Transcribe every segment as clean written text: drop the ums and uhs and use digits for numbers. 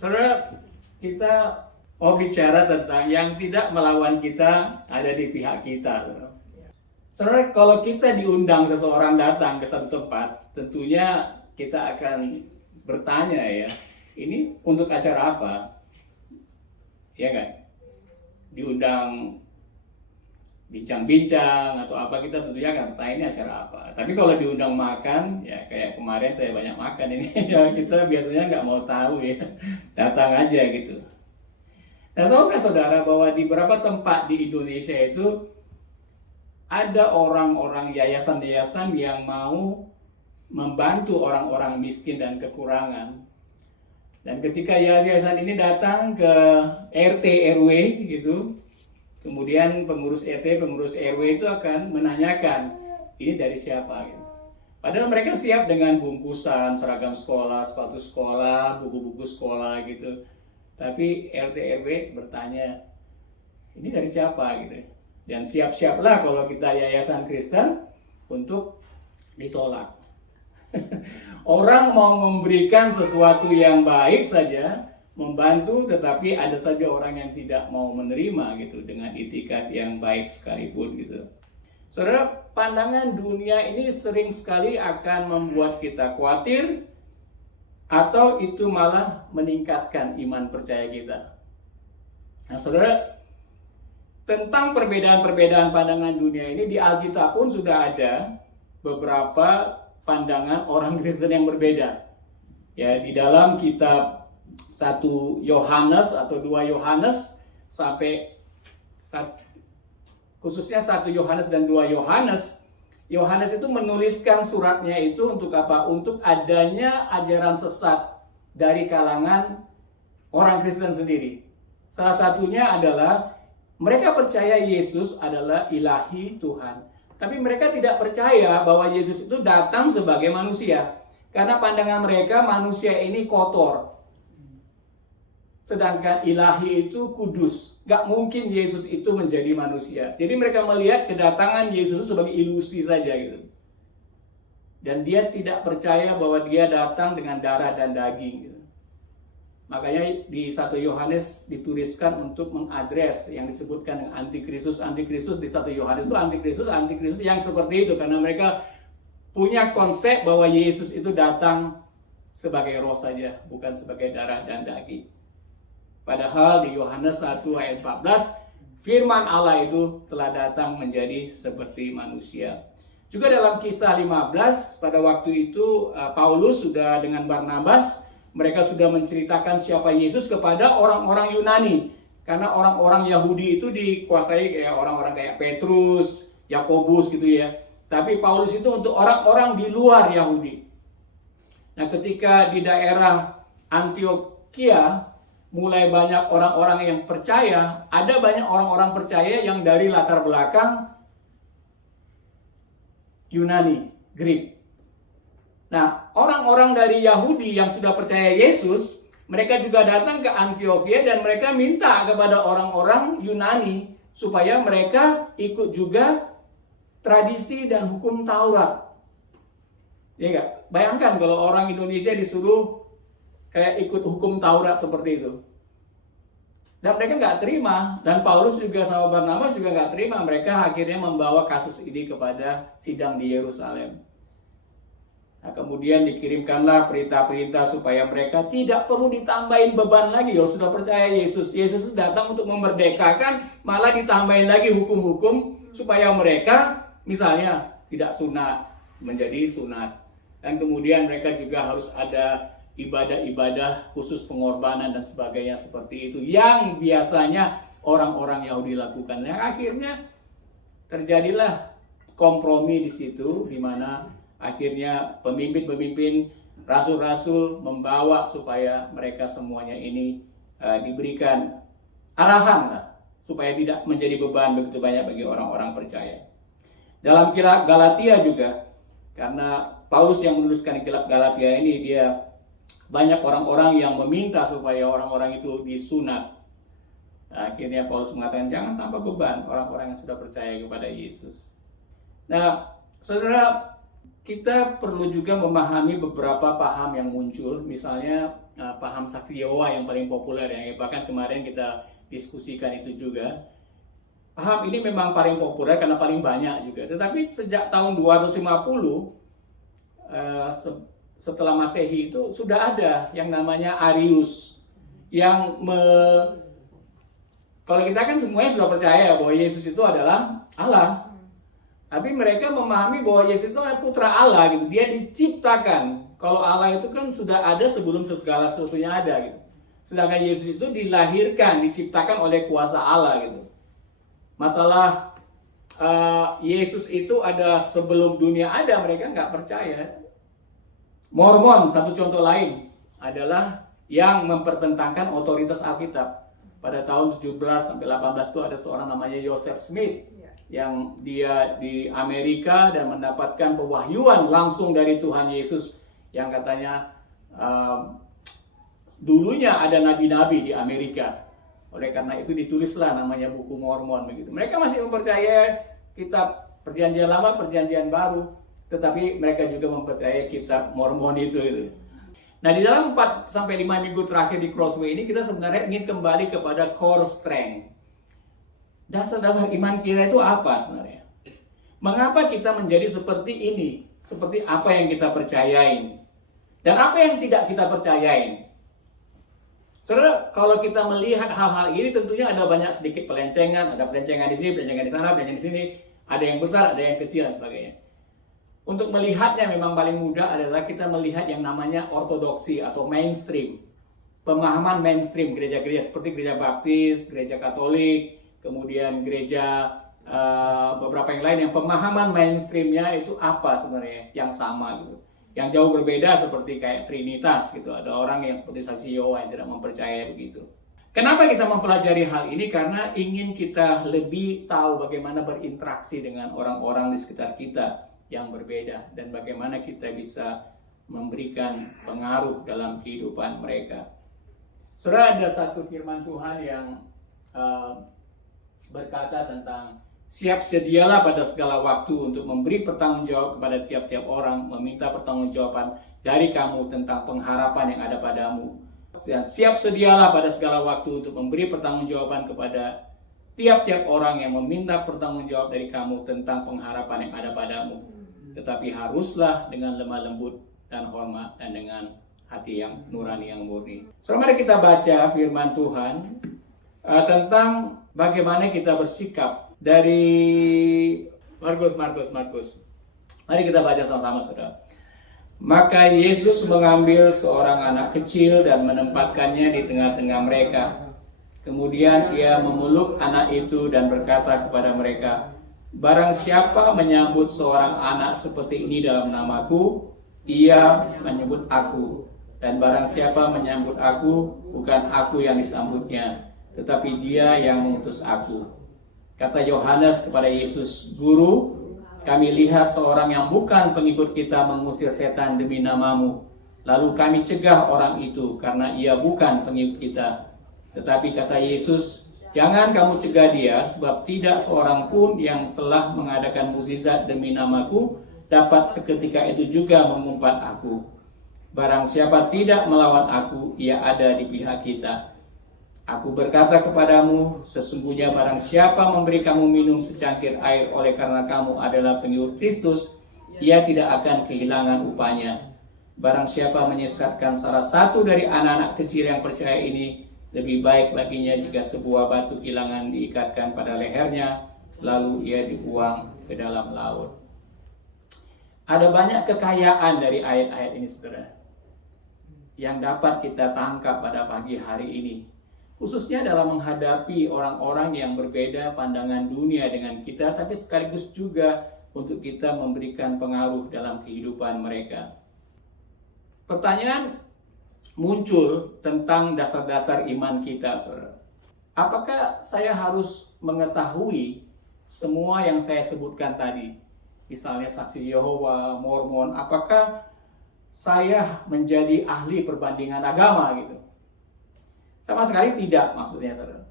Saudara, kita mau bicara tentang yang tidak melawan kita ada di pihak kita. Saudara, kalau kita diundang seseorang datang ke satu tempat, tentunya kita akan bertanya ya, ini untuk acara apa? Ya kan? Diundang bincang-bincang atau apa, kita tentunya akan bertanya ini acara apa. Tapi kalau diundang makan, ya kayak kemarin saya banyak makan ini, ya kita biasanya nggak mau tahu ya, datang aja gitu. Nah, tahukah saudara bahwa di beberapa tempat di Indonesia itu ada orang-orang yayasan-yayasan yang mau membantu orang-orang miskin dan kekurangan. Dan ketika yayasan ini datang ke RT RW gitu, kemudian pengurus RT, pengurus RW itu akan menanyakan, ini dari siapa? Gitu. Padahal mereka siap dengan bungkusan, seragam sekolah, sepatu sekolah, buku-buku sekolah gitu. Tapi RT RW bertanya, ini dari siapa? Gitu. Dan siap-siaplah kalau kita yayasan Kristen untuk ditolak. Orang mau memberikan sesuatu yang baik saja, membantu, tetapi ada saja orang yang tidak mau menerima gitu dengan itikat yang baik sekalipun gitu. Saudara, pandangan dunia ini sering sekali akan membuat kita khawatir atau itu malah meningkatkan iman percaya kita. Nah, saudara, tentang perbedaan-perbedaan pandangan dunia ini di Alkitab pun sudah ada beberapa pandangan orang Kristen yang berbeda. Ya, di dalam kitab 1 Yohanes atau 2 Yohanes sampai khususnya 1 Yohanes dan 2 Yohanes, Yohanes itu menuliskan suratnya itu untuk apa? Untuk adanya ajaran sesat dari kalangan orang Kristen sendiri. Salah satunya adalah mereka percaya Yesus adalah ilahi Tuhan. Tapi mereka tidak percaya bahwa Yesus itu datang sebagai manusia. Karena pandangan mereka manusia ini kotor. Sedangkan ilahi itu kudus. Gak mungkin Yesus itu menjadi manusia. Jadi mereka melihat kedatangan Yesus itu sebagai ilusi saja gitu. Dan dia tidak percaya bahwa dia datang dengan darah dan daging gitu. Makanya di 1 Yohanes dituliskan untuk mengadres yang disebutkan dengan antikristus. Antikristus di 1 Yohanes itu antikristus yang seperti itu. Karena mereka punya konsep bahwa Yesus itu datang sebagai roh saja, bukan sebagai darah dan daging. Padahal di Yohanes 1 ayat 14, firman Allah itu telah datang menjadi seperti manusia. Juga dalam Kisah 15, pada waktu itu Paulus sudah dengan Barnabas, mereka sudah menceritakan siapa Yesus kepada orang-orang Yunani. Karena orang-orang Yahudi itu dikuasai kayak orang-orang kayak Petrus, Yakobus gitu ya. Tapi Paulus itu untuk orang-orang di luar Yahudi. Nah, ketika di daerah Antioquia mulai banyak orang-orang yang percaya, ada banyak orang-orang percaya yang dari latar belakang Yunani, Greek. Nah, orang-orang dari Yahudi yang sudah percaya Yesus, mereka juga datang ke Antioquia dan mereka minta kepada orang-orang Yunani supaya mereka ikut juga tradisi dan hukum Taurat. Ya enggak? Bayangkan kalau orang Indonesia disuruh kayak ikut hukum Taurat seperti itu. Dan mereka nggak terima. Dan Paulus juga sama Barnabas juga nggak terima. Mereka akhirnya membawa kasus ini kepada sidang di Yerusalem. Nah, kemudian dikirimkanlah perintah-perintah supaya mereka tidak perlu ditambahin beban lagi. Kalau sudah percaya Yesus, Yesus datang untuk memerdekakan, malah ditambahin lagi hukum-hukum supaya mereka misalnya tidak sunat menjadi sunat. Dan kemudian mereka juga harus ada ibadah-ibadah khusus pengorbanan dan sebagainya seperti itu yang biasanya orang-orang Yahudi lakukan. Yang akhirnya terjadilah kompromi di situ, di mana akhirnya pemimpin-pemimpin, rasul-rasul membawa supaya mereka semuanya ini diberikan arahan lah, supaya tidak menjadi beban begitu banyak bagi orang-orang percaya. Dalam kitab Galatia juga, karena Paulus yang menuliskan kitab Galatia ini, dia banyak orang-orang yang meminta supaya orang-orang itu disunat. Akhirnya Paulus mengatakan jangan tambah beban orang-orang yang sudah percaya kepada Yesus. Nah, saudara, kita perlu juga memahami beberapa paham yang muncul. Misalnya paham saksi Yehova yang paling populer ya. Bahkan kemarin kita diskusikan itu juga. Paham ini memang paling populer karena paling banyak juga. Tetapi sejak tahun 250 setelah Masehi itu sudah ada yang namanya Arius yang kalau kita kan semuanya sudah percaya bahwa Yesus itu adalah Allah. Tapi mereka memahami bahwa Yesus itu adalah putra Allah gitu. Dia diciptakan. Kalau Allah itu kan sudah ada sebelum segala sesuatunya ada gitu. Sedangkan Yesus itu dilahirkan, diciptakan oleh kuasa Allah gitu. Masalah Yesus itu ada sebelum dunia ada, mereka nggak percaya. Mormon, satu contoh lain, adalah yang mempertentangkan otoritas Alkitab. Pada tahun 17 sampai 18 itu ada seorang namanya Joseph Smith yang dia di Amerika dan mendapatkan pewahyuan langsung dari Tuhan Yesus yang katanya dulunya ada nabi-nabi di Amerika. Oleh karena itu ditulislah namanya buku Mormon begitu. Mereka masih mempercayai kitab Perjanjian Lama, Perjanjian Baru, tetapi mereka juga mempercayai kitab Mormon itu. Nah, di dalam 4 sampai 5 minggu terakhir di Crossway ini kita sebenarnya ingin kembali kepada core strength. Dasar-dasar iman kita itu apa sebenarnya? Mengapa kita menjadi seperti ini? Seperti apa yang kita percayain? Dan apa yang tidak kita percayain? Saudara, kalau kita melihat hal-hal ini tentunya ada banyak sedikit pelencengan. Ada pelencengan di sini, pelencengan di sana, pelencengan di sini. Ada yang besar, ada yang kecil dan sebagainya. Untuk melihatnya memang paling mudah adalah kita melihat yang namanya ortodoksi atau mainstream. Pemahaman mainstream gereja-gereja seperti gereja Baptis, gereja Katolik, kemudian gereja beberapa yang lain yang pemahaman mainstreamnya itu apa sebenarnya yang sama gitu. Yang jauh berbeda seperti kayak Trinitas gitu. Ada orang yang seperti saksi Yehova yang tidak mempercayai begitu. Kenapa kita mempelajari hal ini? Karena ingin kita lebih tahu bagaimana berinteraksi dengan orang-orang di sekitar kita yang berbeda dan bagaimana kita bisa memberikan pengaruh dalam kehidupan mereka. Saudara, ada satu firman Tuhan yang berkata tentang siap sedialah pada segala waktu untuk memberi pertanggungjawab kepada tiap-tiap orang, meminta pertanggungjawaban dari kamu tentang pengharapan yang ada padamu. Dan siap sedialah pada segala waktu untuk memberi pertanggungjawaban kepada tiap-tiap orang yang meminta pertanggungjawab dari kamu tentang pengharapan yang ada padamu. Tetapi haruslah dengan lemah lembut dan hormat dan dengan hati yang nurani yang murni. Mari kita baca firman Tuhan tentang bagaimana kita bersikap dari Markus. Mari kita baca sama-sama, saudara. Maka Yesus mengambil seorang anak kecil dan menempatkannya di tengah-tengah mereka. Kemudian ia memeluk anak itu dan berkata kepada mereka, barang siapa menyambut seorang anak seperti ini dalam namaku, ia menyebut aku. Dan barang siapa menyambut aku, bukan aku yang disambutnya, tetapi dia yang mengutus aku. Kata Yohanes kepada Yesus, Guru, kami lihat seorang yang bukan pengikut kita mengusir setan demi namamu. Lalu kami cegah orang itu karena ia bukan pengikut kita. Tetapi kata Yesus, jangan kamu cegah dia, sebab tidak seorang pun yang telah mengadakan mukjizat demi namaku dapat seketika itu juga mengumpat aku. Barang siapa tidak melawan aku, ia ada di pihak kita. Aku berkata kepadamu, sesungguhnya barang siapa memberi kamu minum secangkir air oleh karena kamu adalah pengikut Kristus, ia tidak akan kehilangan upahnya. Barang siapa menyesatkan salah satu dari anak-anak kecil yang percaya ini, lebih baik baginya jika sebuah batu kilangan diikatkan pada lehernya, lalu ia dibuang ke dalam laut. Ada banyak kekayaan dari ayat-ayat ini, saudara, yang dapat kita tangkap pada pagi hari ini. Khususnya dalam menghadapi orang-orang yang berbeda pandangan dunia dengan kita, tapi sekaligus juga untuk kita memberikan pengaruh dalam kehidupan mereka. Pertanyaan muncul tentang dasar-dasar iman kita, saudara. Apakah saya harus mengetahui semua yang saya sebutkan tadi? Misalnya saksi Yehova, Mormon, apakah saya menjadi ahli perbandingan agama gitu? Sama sekali tidak, maksudnya, saudara.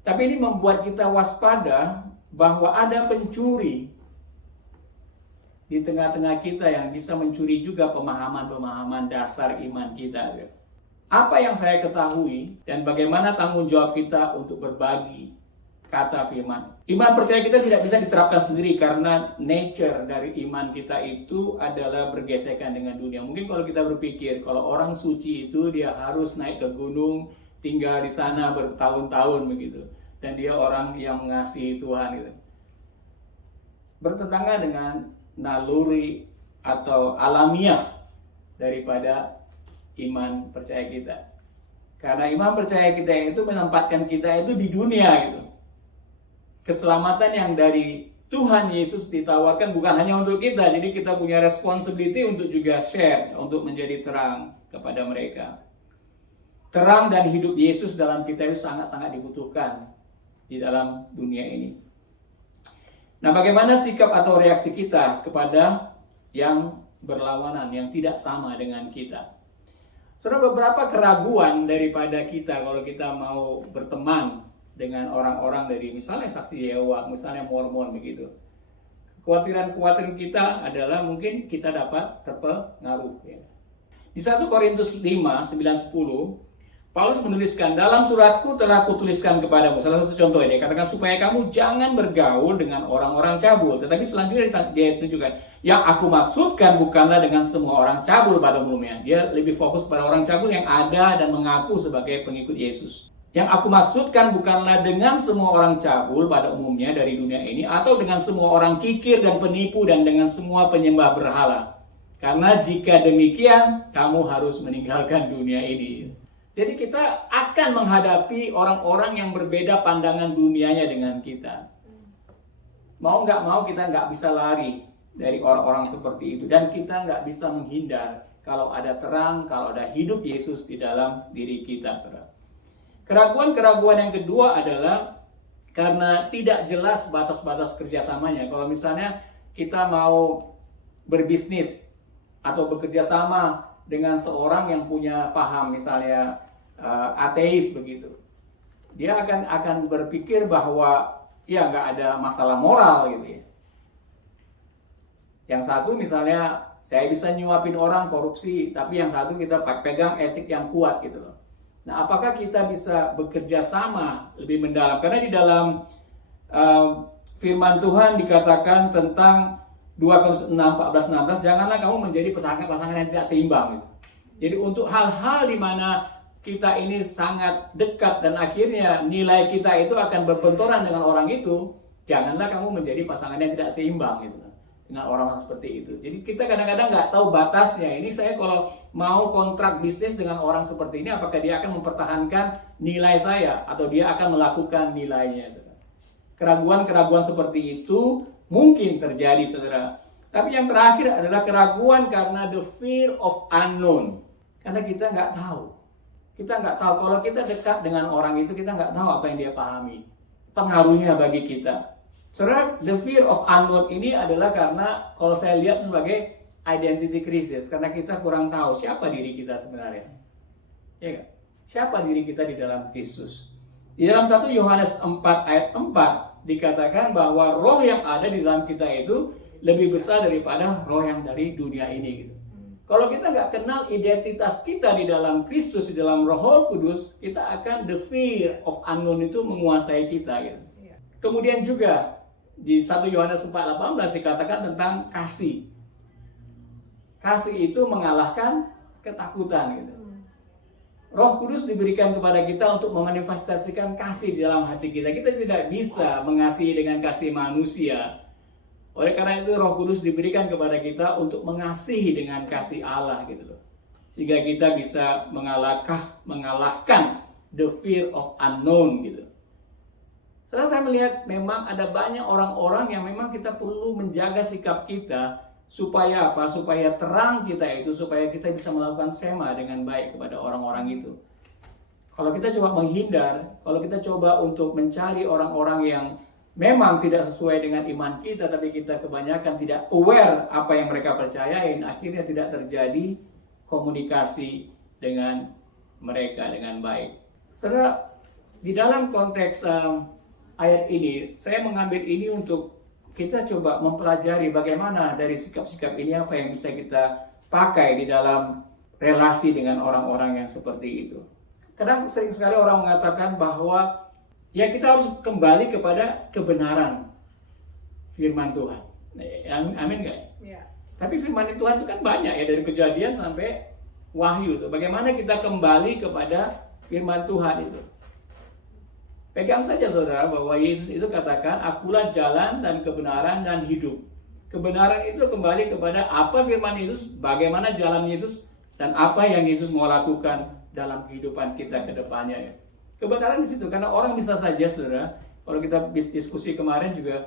Tapi ini membuat kita waspada bahwa ada pencuri di tengah-tengah kita yang bisa mencuri juga pemahaman-pemahaman dasar iman kita. apa yang saya ketahui dan bagaimana tanggung jawab kita untuk berbagi kata firman. Iman percaya kita tidak bisa diterapkan sendiri karena nature dari iman kita itu adalah bergesekan dengan dunia. Mungkin kalau kita berpikir kalau orang suci itu dia harus naik ke gunung, tinggal di sana bertahun-tahun begitu, dan dia orang yang mengasihi Tuhan gitu. Bertentangan dengan naluri atau alamiah daripada iman percaya kita. Karena iman percaya kita itu menempatkan kita itu di dunia gitu. Keselamatan yang dari Tuhan Yesus ditawarkan bukan hanya untuk kita, jadi kita punya responsibility untuk juga share, untuk menjadi terang kepada mereka. Terang dan hidup Yesus dalam kita itu sangat-sangat dibutuhkan di dalam dunia ini. Nah, bagaimana sikap atau reaksi kita kepada yang berlawanan, yang tidak sama dengan kita? Saudara, beberapa keraguan daripada kita kalau kita mau berteman dengan orang-orang dari misalnya Saksi Yehova, misalnya Mormon begitu. Kekhawatiran kita adalah mungkin kita dapat terpengaruh. Ya. Di 1 Korintus 5, 9, 10, Paulus menuliskan, dalam suratku telah kutuliskan kepadamu. Salah satu contoh ini, katakan supaya kamu jangan bergaul dengan orang-orang cabul. Tetapi selanjutnya dia tunjukkan, yang aku maksudkan bukanlah dengan semua orang cabul pada umumnya. Dia lebih fokus pada orang cabul yang ada dan mengaku sebagai pengikut Yesus. Yang aku maksudkan bukanlah dengan semua orang cabul pada umumnya dari dunia ini, atau dengan semua orang kikir dan penipu dan dengan semua penyembah berhala. Karena jika demikian, kamu harus meninggalkan dunia ini. Jadi kita akan menghadapi orang-orang yang berbeda pandangan dunianya dengan kita. Mau nggak mau kita nggak bisa lari dari orang-orang seperti itu. Dan kita nggak bisa menghindar kalau ada terang, kalau ada hidup Yesus di dalam diri kita, saudara. Keraguan-keraguan yang kedua adalah karena tidak jelas batas-batas kerjasamanya. Kalau misalnya kita mau berbisnis atau bekerja sama dengan seorang yang punya paham misalnya ateis begitu, dia akan berpikir bahwa ya nggak ada masalah moral gitu ya. Yang satu misalnya saya bisa nyuapin orang korupsi, tapi yang satu kita pegang etik yang kuat gitu loh. Nah, apakah kita bisa bekerja sama lebih mendalam? Karena di dalam firman Tuhan dikatakan tentang 2 Korintus 6, 14, 16, janganlah kamu menjadi pasangan-pasangan yang tidak seimbang. Gitu. Jadi untuk hal-hal di mana kita ini sangat dekat dan akhirnya nilai kita itu akan berbenturan dengan orang itu, janganlah kamu menjadi pasangan yang tidak seimbang gitu, dengan orang seperti itu. Jadi kita kadang-kadang nggak tahu batasnya. Ini saya kalau mau kontrak bisnis dengan orang seperti ini, apakah dia akan mempertahankan nilai saya atau dia akan melakukan nilainya. Keraguan-keraguan seperti itu mungkin terjadi, saudara. Tapi yang terakhir adalah keraguan karena the fear of unknown. Karena kita nggak tahu. Kita nggak tahu. Kalau kita dekat dengan orang itu, kita nggak tahu apa yang dia pahami. Pengaruhnya bagi kita. Saudara, the fear of unknown ini adalah karena kalau saya lihat sebagai identity crisis. Karena kita kurang tahu siapa diri kita sebenarnya. Ya kan? Siapa diri kita di dalam Kristus. Di dalam 1 Yohanes 4 ayat 4 dikatakan bahwa roh yang ada di dalam kita itu lebih besar daripada roh yang dari dunia ini gitu. Kalau kita nggak kenal identitas kita di dalam Kristus, di dalam Roh Kudus, kita akan the fear of unknown itu menguasai kita gitu. Kemudian juga di 1 Yohanes 4:18 dikatakan tentang kasih. Kasih itu mengalahkan ketakutan gitu. Roh Kudus diberikan kepada kita untuk memanifestasikan kasih di dalam hati kita. Kita tidak bisa mengasihi dengan kasih manusia. Oleh karena itu Roh Kudus diberikan kepada kita untuk mengasihi dengan kasih Allah gitu loh. Sehingga kita bisa mengalahkan the fear of unknown gitu. Setelah saya melihat memang ada banyak orang-orang yang memang kita perlu menjaga sikap kita supaya apa? Supaya terang kita itu, supaya kita bisa melakukan sema dengan baik kepada orang-orang itu. Kalau kita coba menghindar, kalau kita coba untuk mencari orang-orang yang memang tidak sesuai dengan iman kita, tapi kita kebanyakan tidak aware apa yang mereka percayain, akhirnya tidak terjadi komunikasi dengan mereka dengan baik. Saudara, di dalam konteks ayat ini, saya mengambil ini untuk kita coba mempelajari bagaimana dari sikap-sikap ini apa yang bisa kita pakai di dalam relasi dengan orang-orang yang seperti itu. Kadang sering sekali orang mengatakan bahwa ya kita harus kembali kepada kebenaran firman Tuhan. Amin nggak? Ya. Tapi firman Tuhan itu kan banyak ya, dari Kejadian sampai Wahyu tuh. Bagaimana kita kembali kepada firman Tuhan itu? Pegang saja saudara bahwa Yesus itu katakan, akulah jalan dan kebenaran dan hidup. Kebenaran itu kembali kepada apa firman Yesus, bagaimana jalan Yesus, dan apa yang Yesus mau lakukan dalam kehidupan kita ke depannya ya. Kebenaran di situ, karena orang bisa saja saudara, kalau kita diskusi kemarin juga,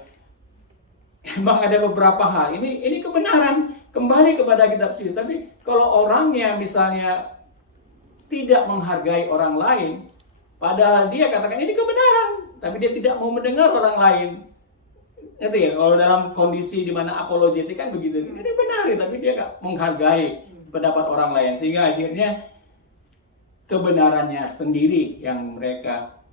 memang ada beberapa hal, ini kebenaran, kembali kepada kitab suci. Tapi kalau orangnya misalnya tidak menghargai orang lain, padahal dia katakan ini kebenaran, tapi dia tidak mau mendengar orang lain. Ngerti ya, kalau dalam kondisi di mana apologetik kan begitu, ini benar, tapi dia nggak menghargai pendapat orang lain, sehingga akhirnya kebenarannya sendiri yang mereka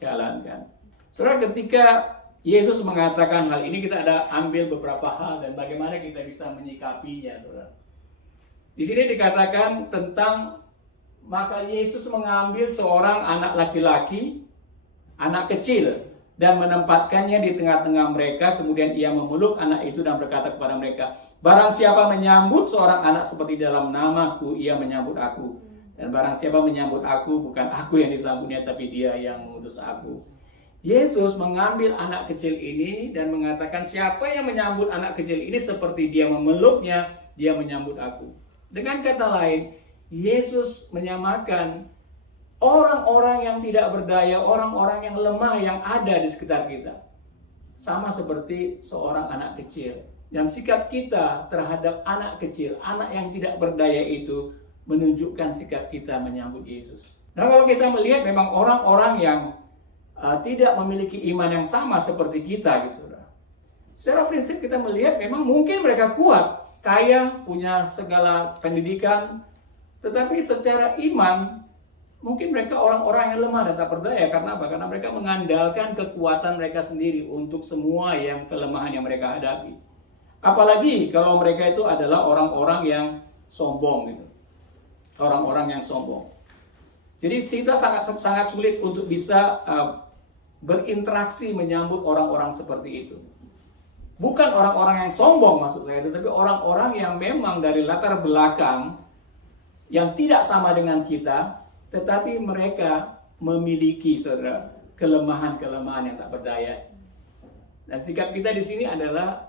jalankan. Saudara, ketika Yesus mengatakan hal ini, kita ada ambil beberapa hal dan bagaimana kita bisa menyikapinya, saudara. Di sini dikatakan tentang maka Yesus mengambil seorang anak laki-laki, anak kecil, dan menempatkannya di tengah-tengah mereka. Kemudian ia memeluk anak itu dan berkata kepada mereka, barang siapa menyambut seorang anak seperti dalam namaku, ia menyambut aku. Dan barang siapa menyambut aku, bukan aku yang disambutnya, tapi dia yang mengutus aku. Yesus mengambil anak kecil ini dan mengatakan, siapa yang menyambut anak kecil ini seperti dia memeluknya, dia menyambut aku. Dengan kata lain, Yesus menyamakan orang-orang yang tidak berdaya, orang-orang yang lemah yang ada di sekitar kita, sama seperti seorang anak kecil. Dan sikap kita terhadap anak kecil, anak yang tidak berdaya itu menunjukkan sikap kita menyambut Yesus. Nah, kalau kita melihat memang orang-orang yang tidak memiliki iman yang sama seperti kita, gitu, saudara. Secara prinsip kita melihat memang mungkin mereka kuat, kaya, punya segala pendidikan, tetapi secara iman mungkin mereka orang-orang yang lemah dan tak berdaya. Karena apa? Karena mereka mengandalkan kekuatan mereka sendiri untuk semua yang kelemahan yang mereka hadapi. Apalagi kalau mereka itu adalah orang-orang yang sombong, gitu. Orang-orang yang sombong. Jadi kita sangat sulit untuk bisa berinteraksi menyambut orang-orang seperti itu. Bukan orang-orang yang sombong maksud saya, tetapi orang-orang yang memang dari latar belakang yang tidak sama dengan kita, tetapi mereka memiliki, saudara, kelemahan-kelemahan yang tak berdaya. Dan sikap kita di sini adalah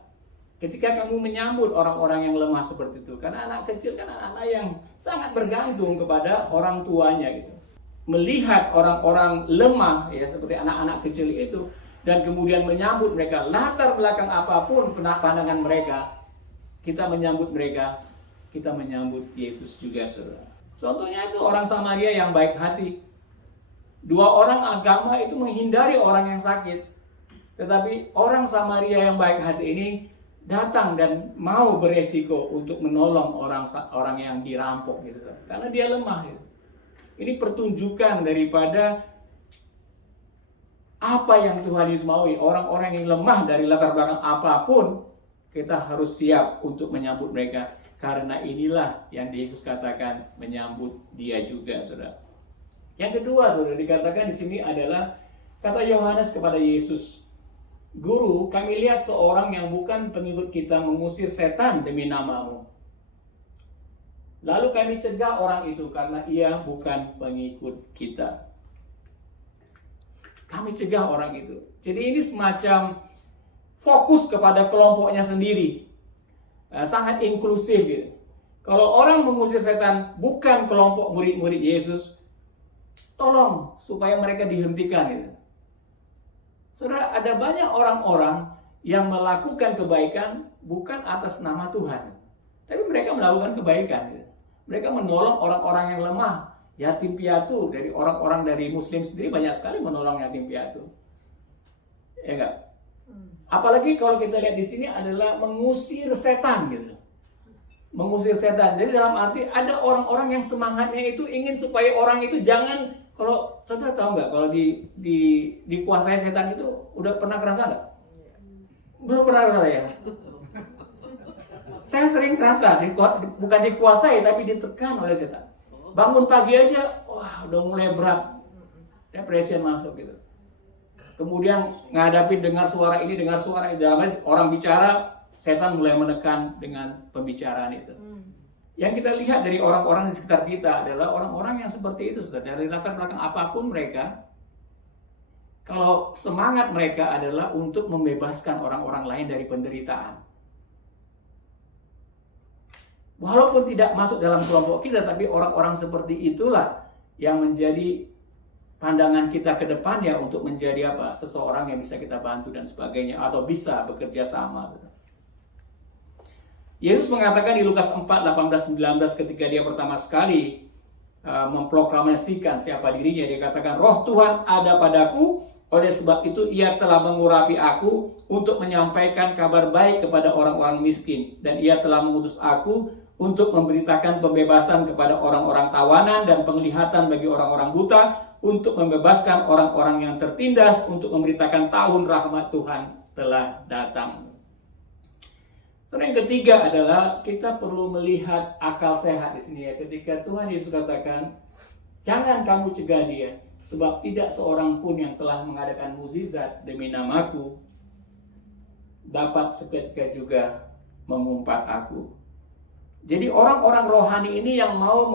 ketika kamu menyambut orang-orang yang lemah seperti itu, karena anak kecil kan anak-anak yang sangat bergantung kepada orang tuanya gitu. Melihat orang-orang lemah ya seperti anak-anak kecil itu dan kemudian menyambut mereka, latar belakang apapun pandangan mereka, kita menyambut mereka, kita menyambut Yesus juga, saudara. Contohnya itu orang Samaria yang baik hati. Dua orang agama itu menghindari orang yang sakit, tetapi orang Samaria yang baik hati ini datang dan mau beresiko untuk menolong orang yang dirampok gitu, karena dia lemah gitu. Ini pertunjukan daripada apa yang Tuhan Yesus maui. Orang-orang yang lemah dari latar belakang apapun, kita harus siap untuk menyambut mereka. Karena inilah yang Yesus katakan menyambut dia juga, saudara. Yang kedua, saudara, dikatakan di sini adalah kata Yohanes kepada Yesus, Guru, kami lihat seorang yang bukan pengikut kita mengusir setan demi namamu. Lalu kami cegah orang itu karena ia bukan pengikut kita. Kami cegah orang itu. Jadi ini semacam fokus kepada kelompoknya sendiri. Sangat inklusif gitu. Kalau orang mengusir setan bukan kelompok murid-murid Yesus, tolong supaya mereka dihentikan gitu. Saudara, ada banyak orang-orang yang melakukan kebaikan bukan atas nama Tuhan, tapi mereka melakukan kebaikan gitu. Mereka menolong orang-orang yang lemah, yatim piatu. Dari orang-orang dari Muslim sendiri banyak sekali menolong yatim piatu. Ya enggak? Apalagi kalau kita lihat di sini adalah mengusir setan gitu. Mengusir setan. Jadi dalam arti ada orang-orang yang semangatnya itu ingin supaya orang itu jangan, kalau saudara tahu nggak kalau dikuasai setan itu udah pernah kerasa nggak? Belum pernah kerasa ya. Saya sering kerasa, bukan dikuasai, tapi ditekan oleh setan. Bangun pagi aja, wah udah mulai berat. Depression masuk gitu. Kemudian ngadapi dengar suara ini, orang bicara, setan mulai menekan dengan pembicaraan itu. Yang kita lihat dari orang-orang di sekitar kita adalah orang-orang yang seperti itu, saudara. Dari latar belakang apapun mereka, kalau semangat mereka adalah untuk membebaskan orang-orang lain dari penderitaan. Walaupun tidak masuk dalam kelompok kita, tapi orang-orang seperti itulah yang menjadi pandangan kita ke depannya untuk menjadi apa? Seseorang yang bisa kita bantu dan sebagainya, atau bisa bekerja sama. Yesus mengatakan di Lukas 4, 18, 19 ketika dia pertama sekali memproklamasikan siapa dirinya, dia katakan, "Roh Tuhan ada padaku, oleh sebab itu ia telah mengurapi aku untuk menyampaikan kabar baik kepada orang-orang miskin, dan ia telah mengutus aku untuk memberitakan pembebasan kepada orang-orang tawanan dan penglihatan bagi orang-orang buta, untuk membebaskan orang-orang yang tertindas, untuk memberitakan tahun rahmat Tuhan telah datang." So, yang ketiga adalah kita perlu melihat akal sehat di sini ya. Ketika Tuhan Yesus katakan, "Jangan kamu cegah dia, sebab tidak seorang pun yang telah mengadakan mukjizat demi namaku dapat seketika juga mengumpat aku." Jadi orang-orang rohani ini yang mau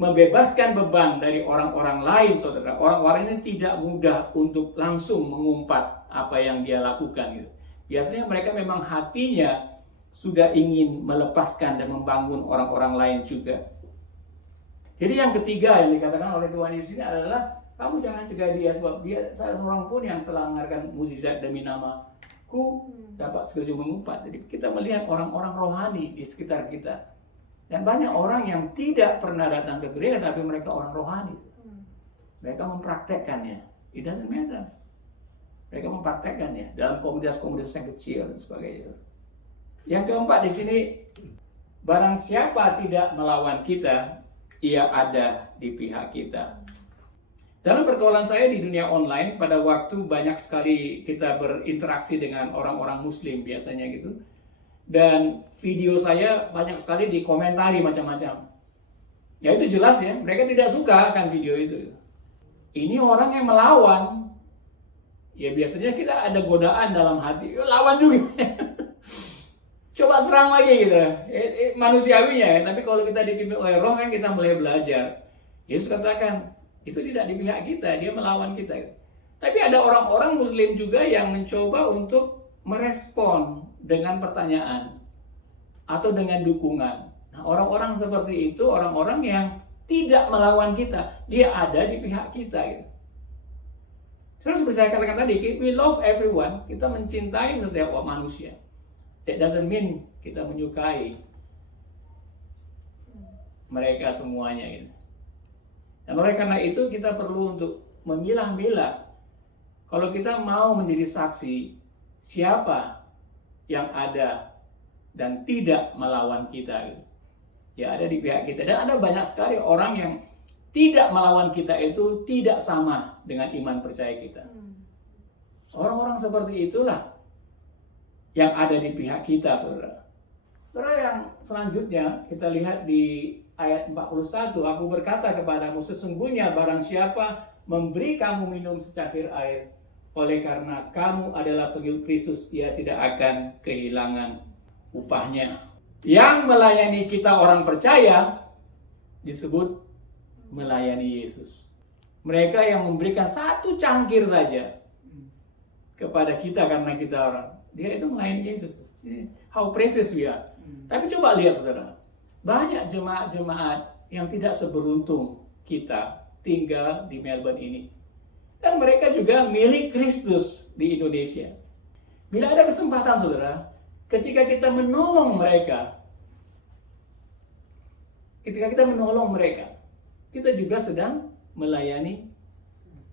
membebaskan beban dari orang-orang lain, saudara. Orang-orang ini tidak mudah untuk langsung mengumpat apa yang dia lakukan gitu. Biasanya mereka memang hatinya sudah ingin melepaskan dan membangun orang-orang lain juga. Jadi yang ketiga yang dikatakan oleh Tuhan Yesus ini adalah, kamu jangan cegah dia, sebab dia seorang pun yang telah mengadakan mukjizat demi namaku dapat segera mengumpat. Jadi kita melihat orang-orang rohani di sekitar kita. Dan banyak orang yang tidak pernah datang ke gereja, tapi mereka orang rohani. Mereka mempraktekkannya. It doesn't matter. Mereka mempraktekkannya dalam komunitas-komunitas yang kecil dan sebagainya. Yang keempat di sini, barang siapa tidak melawan kita, ia ada di pihak kita. Dalam pergaulan saya di dunia online, pada waktu banyak sekali kita berinteraksi dengan orang-orang Muslim biasanya gitu. Dan video saya banyak sekali dikomentari macam-macam. Ya itu jelas ya, mereka tidak suka akan video itu. Ini orang yang melawan. Ya biasanya kita ada godaan dalam hati, lawan juga. Coba serang lagi gitu. Manusiawinya ya, tapi kalau kita dipimpin oleh Roh kan kita mulai belajar. Yesus katakan, itu tidak di pihak kita, dia melawan kita. Tapi ada orang-orang Muslim juga yang mencoba untuk merespon dengan pertanyaan atau dengan dukungan. Nah, orang-orang seperti itu orang-orang yang tidak melawan kita, dia ada di pihak kita gitu. Terus seperti saya katakan tadi, we love everyone, kita mencintai setiap manusia. That doesn't mean kita menyukai mereka semuanya gitu. Dan oleh karena itu kita perlu untuk memilah-milah. Kalau kita mau menjadi saksi, siapa yang ada dan tidak melawan kita gitu. Ya ada di pihak kita. Dan ada banyak sekali orang yang tidak melawan kita itu tidak sama dengan iman percaya kita. Orang-orang seperti itulah yang ada di pihak kita, saudara. Saudara, yang selanjutnya kita lihat di ayat 41, "Aku berkata kepadamu, sesungguhnya barang siapa memberi kamu minum secangkir air, oleh karena kamu adalah pengikut Kristus, ia tidak akan kehilangan upahnya." Yang melayani kita orang percaya disebut melayani Yesus. Mereka yang memberikan satu cangkir saja kepada kita karena kita orang, dia itu melayani Yesus. How precious we are. Tapi coba lihat saudara, banyak jemaat-jemaat yang tidak seberuntung kita tinggal di Melbourne ini. Dan mereka juga milik Kristus di Indonesia. Bila ada kesempatan saudara, ketika kita menolong mereka, kita juga sedang melayani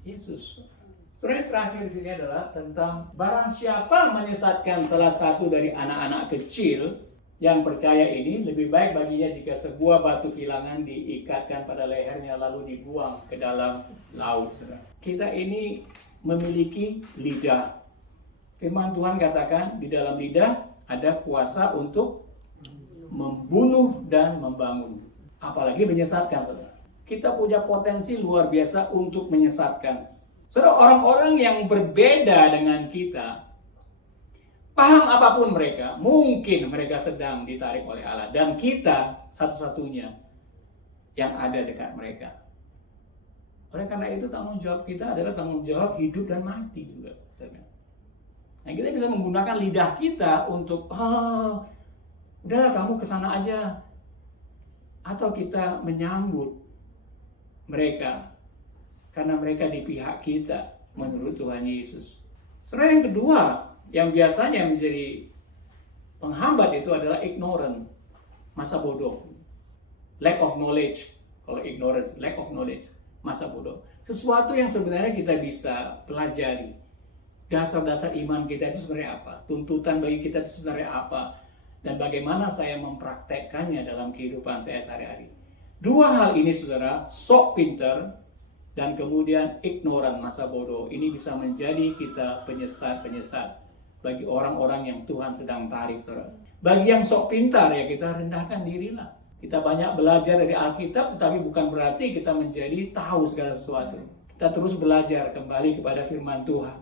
Yesus. Saudara, terakhir di sini adalah tentang barang siapa menyesatkan salah satu dari anak-anak kecil yang percaya ini, lebih baik baginya jika sebuah batu kilangan diikatkan pada lehernya lalu dibuang ke dalam laut. Saudara, kita ini memiliki lidah. Firman Tuhan katakan di dalam lidah ada kuasa untuk membunuh dan membangun. Apalagi menyesatkan, saudara. Kita punya potensi luar biasa untuk menyesatkan. Saudara, orang-orang yang berbeda dengan kita, paham apapun mereka, mungkin mereka sedang ditarik oleh Allah. Dan kita satu-satunya yang ada dekat mereka. Oleh karena itu tanggung jawab kita adalah tanggung jawab hidup dan mati juga. Nah, kita bisa menggunakan lidah kita untuk, udahlah kamu kesana aja. Atau kita menyambut mereka karena mereka di pihak kita menurut Tuhan Yesus. Saudara, yang kedua yang biasanya menjadi penghambat itu adalah ignorant, masa bodoh. Lack of knowledge. Kalau ignorance, lack of knowledge, masa bodoh. Sesuatu yang sebenarnya kita bisa pelajari. Dasar-dasar iman kita itu sebenarnya apa? Tuntutan bagi kita itu sebenarnya apa? Dan bagaimana saya mempraktekkannya dalam kehidupan saya sehari-hari. Dua hal ini, saudara, sok pinter dan kemudian ignoran, masa bodoh. Ini bisa menjadi kita penyesat-penyesat bagi orang-orang yang Tuhan sedang tarik, saudara. Bagi yang sok pintar, ya kita rendahkan dirilah. Kita banyak belajar dari Alkitab, tetapi bukan berarti kita menjadi tahu segala sesuatu. Kita terus belajar kembali kepada firman Tuhan.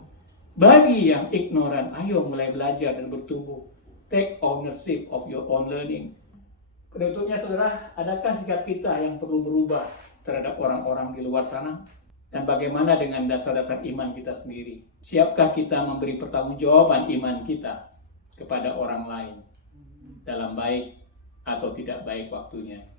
Bagi yang ignoran, ayo mulai belajar dan bertumbuh. Take ownership of your own learning. Penutupnya, saudara, adakah sikap kita yang perlu berubah terhadap orang-orang di luar sana? Dan bagaimana dengan dasar-dasar iman kita sendiri? Siapkah kita memberi pertanggungjawaban iman kita kepada orang lain dalam baik atau tidak baik waktunya?